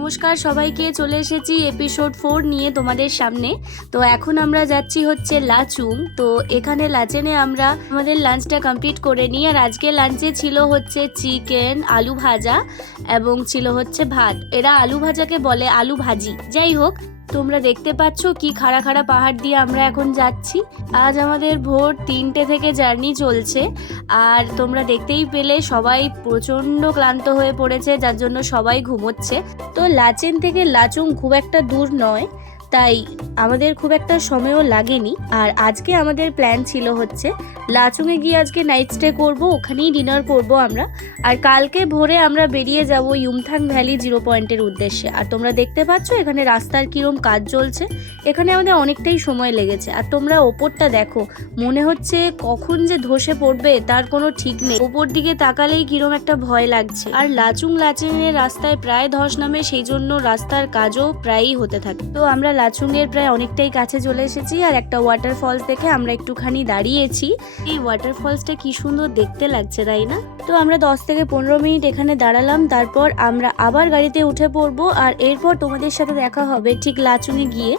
নমস্কার সবাইকে, চলে এসেছি এপিসোড 4 নিয়ে তোমাদের সামনে। তো এখন আমরা যাচ্ছি হচ্ছে লাচুং। তো এখানে লাচেনে আমরা আমাদের লাঞ্চটা কমপ্লিট করে নিই। আর আজকে লাঞ্চে ছিল হচ্ছে চিকেন, আলু ভাজা এবং ছিল হচ্ছে ভাত। এরা আলু ভাজাকে বলে আলু ভাজি। যাই হোক, তোমরা দেখতে পাচ্ছ কি খাড়া খাড়া পাহাড় দিয়ে আমরা এখন যাচ্ছি। আজ আমাদের ভোর 3টে থেকে জার্নি চলছে। আর তোমরা দেখতেই পেলে সবাই প্রচণ্ড ক্লান্ত হয়ে পড়েছে, যার জন্য সবাই ঘুমোচ্ছে। তো লাচেন থেকে লাচুং খুব একটা দূর নয়, তাই আমাদের খুব একটা সময়ও লাগেনি। আর আজকে আমাদের প্ল্যান ছিল হচ্ছে লাচুংয়ে গিয়ে আজকে নাইট স্টে করবো, ওখানেই ডিনার করব আমরা। আর কালকে ভোরে আমরা বেরিয়ে যাব ইউমথাং ভ্যালি 0 পয়েন্টের উদ্দেশ্যে। আর তোমরা দেখতে পাচ্ছ এখানে রাস্তার কিরম কাজ চলছে। এখানে আমাদের অনেকটাই সময় লেগেছে। আর তোমরা ওপরটা দেখো, মনে হচ্ছে কখন যে ধসে পড়বে তার কোনো ঠিক নেই। ওপর দিকে তাকালেই কিরম একটা ভয় লাগছে। আর লাচেনের রাস্তায় প্রায় ধস নামে, সেই জন্য রাস্তার কাজও প্রায়ই হতে থাকে। তো আমরা লাচুংয়ের প্রায় অনেকটাই কাছে চলে এসেছি। আর একটা ওয়াটারফলস দেখে আমরা একটুখানি দাঁড়িয়েছি। এই ওয়াটারফলসটা কি সুন্দর দেখতে লাগছে, তাই না? তো আমরা 10 থেকে 15 মিনিট এখানে দাঁড়ালাম, তারপর আমরা আবার গাড়িতে উঠে পড়বো। আর এরপর তোমাদের সাথে দেখা হবে ঠিক লাচুংয়ে গিয়ে।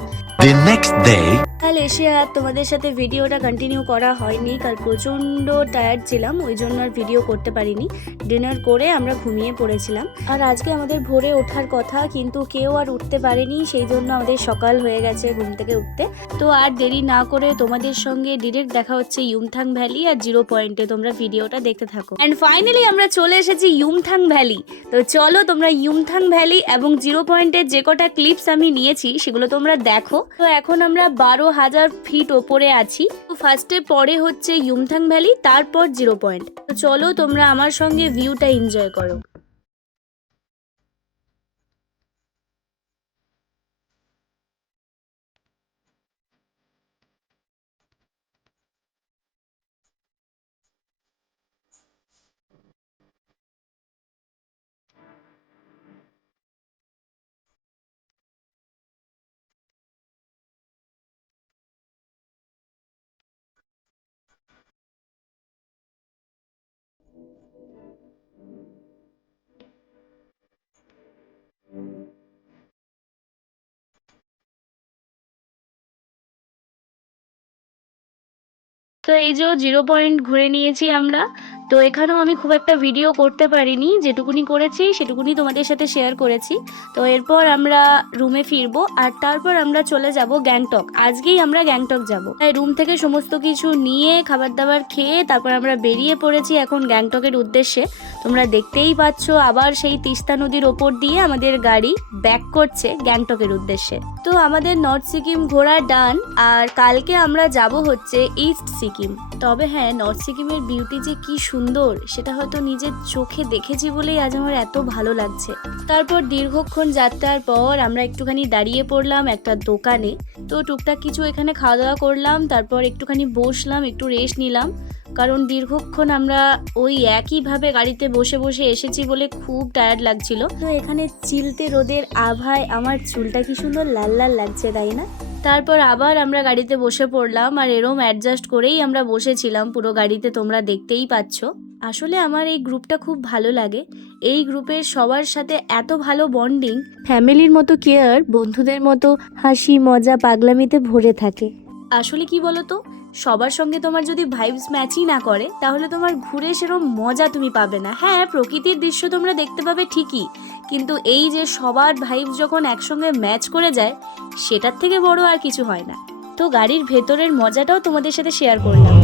কাল এসে আর তোমাদের সাথে ভিডিওটা কন্টিনিউ করা হয়নি, কাল প্রচণ্ড টায়ার্ড ছিলাম, ওই জন্য আর ভিডিও করতে পারিনি। ডিনার করে আমরা ঘুমিয়ে পড়েছিলাম। আর আজকে আমাদের ভোরে ওঠার কথা, কিন্তু কেউ আর উঠতে পারেনি, সেই জন্য আমাদের সকাল হয়ে গেছে ঘুম থেকে উঠতে। তো আর দেরি না করে তোমাদের সঙ্গে ডিরেক্ট দেখা হচ্ছে ইউমথাং ভ্যালি আর 0 পয়েন্টে। তোমরা ভিডিওটা দেখতে থাকো। অ্যান্ড ফাইনালি আমরা চলে এসেছি ইউমথাং ভ্যালি। তো চলো তোমরা ইউমথাং ভ্যালি এবং 0 পয়েন্টের যে কটা ক্লিপস আমি নিয়েছি সেগুলো তোমরা দেখো। তো এখন আমরা 12,000 ফিট ওপরে আছি। তো ফার্স্টে পরে হচ্ছে ইউমথাং ভ্যালি, তারপর 0 পয়েন্ট। তো চলো তোমরা আমার সঙ্গে ভিউটা এনজয় করো। তো এই যে 0 পয়েন্ট ঘুরে নিয়েছি আমরা। তো এখানেও আমি খুব একটা ভিডিও করতে পারিনি, যেটুকুনি করেছি সেটুকুনি তোমাদের সাথে শেয়ার করেছি। তো এরপর আমরা রুমে ফিরবো, আর তারপর আমরা চলে যাব গ্যাংটক। আজকেই আমরা গ্যাংটক যাব, তাই রুম থেকে সমস্ত কিছু নিয়ে খাবার দাবার খেয়ে তারপর আমরা বেরিয়ে পড়েছি এখন গ্যাংটকের উদ্দেশ্যে। তোমরা দেখতেই পাচ্ছ আবার সেই তিস্তা নদীর ওপর দিয়ে আমাদের গাড়ি ব্যাক করছে গ্যাংটকের উদ্দেশ্যে। তো আমাদের নর্থ সিকিম ঘোরা ডান। আর কালকে আমরা যাব হচ্ছে ইস্ট সিকিম। তবে হ্যাঁ, নর্থ সিকিমের বিউটি যে কি সুন্দর সেটা হয়তো নিজের চোখে দেখেছি বলেই আজ আমার এত ভালো লাগছে। তারপর দীর্ঘক্ষণ যাত্রার পর আমরা একটুখানি দাঁড়িয়ে পড়লাম একটা দোকানে। তো টুকটাক কিছু এখানে খাওয়া দাওয়া করলাম, তারপর একটুখানি বসলাম, একটু রেস্ট নিলাম। কারণ দীর্ঘক্ষণ আমরা ওই একইভাবে গাড়িতে বসে বসে এসেছি বলে খুব টায়ার্ড লাগছিল। তো এখানে চিলতে রোদের আভায় আমার চুলটা কি সুন্দর লাল লাল লাগছে, তাই না? তারপর আবার আমরা গাড়িতে বসে পড়লাম। আর এরম অ্যাডজাস্ট করেই আমরা বসেছিলাম পুরো গাড়িতে, তোমরা দেখতেই পাচ্ছ। আসলে আমার এই গ্রুপটা খুব ভালো লাগে। এই গ্রুপের সবার সাথে এত ভালো বন্ডিং, ফ্যামিলির মতো কেয়ার, বন্ধুদের মতো হাসি মজা পাগলামিতে ভরে থাকে। আসলে কি বলতো, সবার সঙ্গে তোমার যদি ভাইবস ম্যাচই না করে তাহলে তোমার ঘুরে সেরকম মজা তুমি পাবে না। হ্যাঁ, প্রকৃতির দৃশ্য তোমরা দেখতে পাবে ঠিকই, কিন্তু এই যে সবার ভাইবস যখন একসঙ্গে ম্যাচ করে যায়, সেটার থেকে বড় আর কিছু হয় না। তো গাড়ির ভেতরের মজাটাও তোমাদের সাথে শেয়ার করলাম।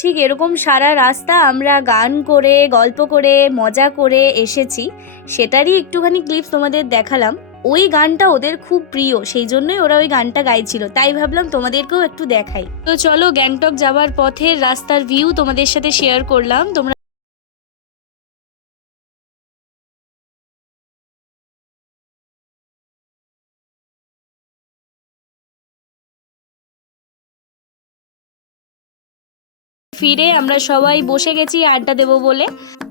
ঠিক এরকম সারা রাস্তা আমরা গান করে গল্প করে মজা করে এসেছি, সেটারই একটুখানি ক্লিপস তোমাদের দেখালাম। ওই গানটা ওদের খুব প্রিয়, সেই জন্যই ওরা ওই গানটা গাইছিল, তাই ভাবলাম তোমাদেরকেও একটু দেখাই। তো চলো গ্যাংটক যাবার পথের রাস্তার ভিউ তোমাদের সাথে শেয়ার করলাম। তোমরা ফিরে আমরা সবাই বসে গেছি আড্ডা দেবো বলে।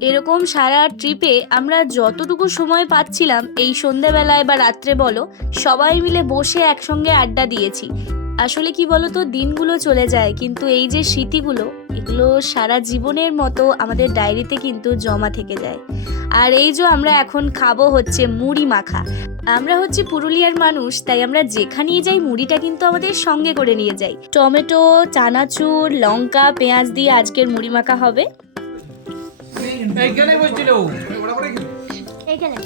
এরকম সারা ট্রিপে আমরা যতটুকু সময় পাচ্ছিলাম এই সন্ধেবেলায় বা রাত্রে বলো, সবাই মিলে বসে একসঙ্গে আড্ডা দিয়েছি। আসলে কি বলতো, দিনগুলো চলে যায় কিন্তু এই যে স্মৃতিগুলো, এগুলো সারা জীবনের মতো আমাদের ডায়েরিতে কিন্তু জমা থেকে যায়। আর এই যে আমরা এখন খাবো হচ্ছে মুড়ি মাখা। আমরা হচ্ছে পুরুলিয়ার মানুষ, তাই আমরা যেখানেই যাই মুড়িটা কিন্তু আমাদের সঙ্গে করে নিয়ে যাই। টমেটো, চানাচুর, লঙ্কা, পেঁয়াজ দিয়ে আজকের মুড়ি মাখা হবে। এইখানে বসছিল এইখানে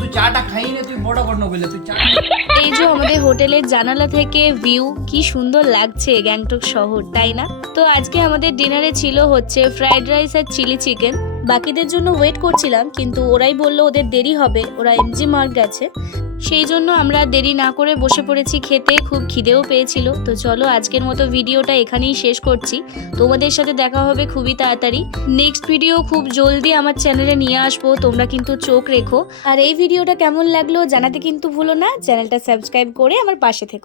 তুই চাটা খাই না, তুই বড় কর না বলে তুই চা। এই যে আমাদের হোটেলের জানালা থেকে ভিউ, কি সুন্দর লাগছে গ্যাংটক শহর, তাই না? তো আজকে আমাদের ডিনারে ছিল হচ্ছে ফ্রাইড রাইস আর চিলি চিকেন। বাকিদের জন্য ওয়েট করছিলাম কিন্তু ওরাই বললো ওদের দেরি হবে, ওরা এমজি মার্গ গেছে। সেই জন্য আমরা দেরি না করে বসে পড়েছি খেতে। খুব খিদেও পেয়েছিল। তো চলো আজকের মতো ভিডিওটা এখানেই শেষ করছি। তোমাদের সাথে দেখা হবে খুবই তাড়াতাড়ি। নেক্সট ভিডিও খুব জলদি আমার চ্যানেলে নিয়ে আসবো, তোমরা কিন্তু চোখ রেখো। আর এই ভিডিওটা কেমন লাগলো জানাতে কিন্তু ভুলো না। চ্যানেলটা সাবস্ক্রাইব করে আমার পাশে থেকো।